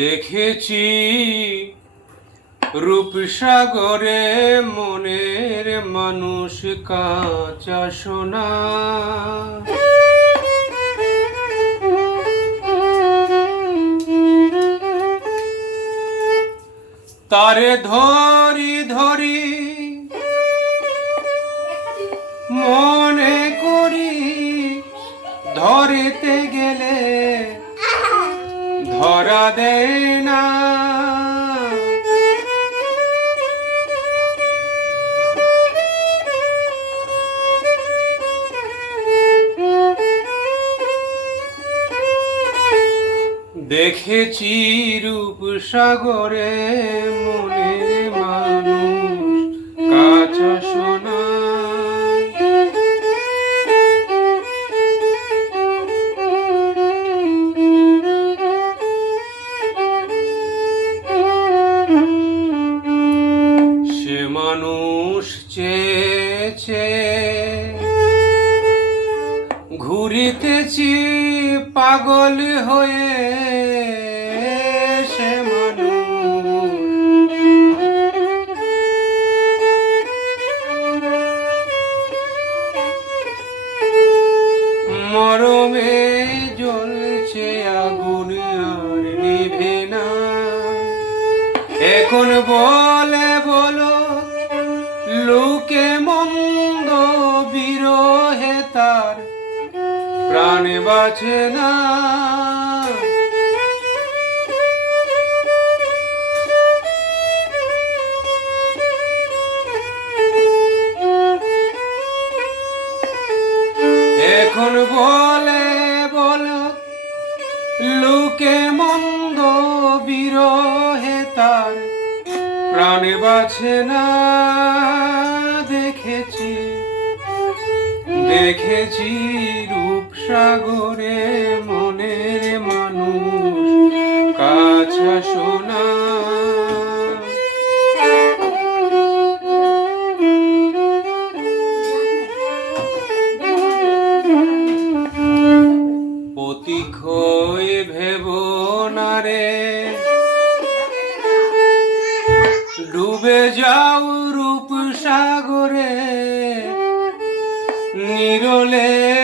দেখেছি রূপসাগরে মনের মানুষ কাঁচা সোনা। তারে ধরি ধরি ধরা দেয় না। দেখেছি রূপ সাগরে মনের মানুষ কাঁচা সোনা ঘুরিতেছি পাগল হয়ে সে মরমে জ্বলছে আগুন আর নিভে না। এখন বলো বাঁচে না। এখন বলে বলো লোকে মন্দ বিরহে তার প্রাণ বাছে না। দেখেছি দেখেছি। রূপসাগরে মনের মানুষ কাছা সোনা। প্রতীক্ষয় ভেব না রে। ডুবে যাও রূপ সাগরে নিরলে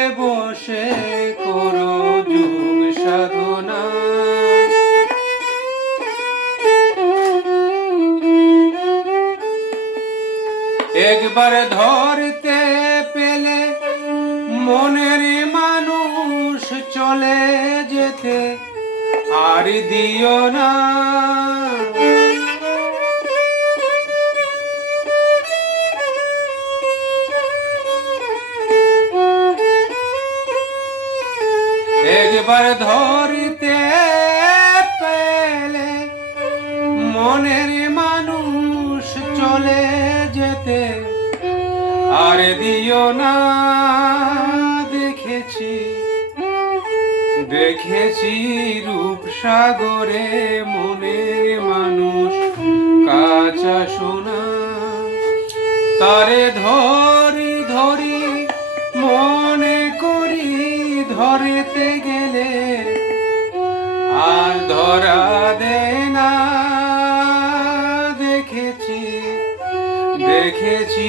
একবার ধরতে পেলে মনের মানুষ চলে যেতে আর দিও না। একবার ধরতে আর দিও না, দেখেছি। দেখেছি রূপসাগরে মনের মানুষ, কাঁচা সোনা। তারে ধরি ধরি, মনে করি, ধরেতে গেলে আর ধরা দে না। দেখেছি দেখেছি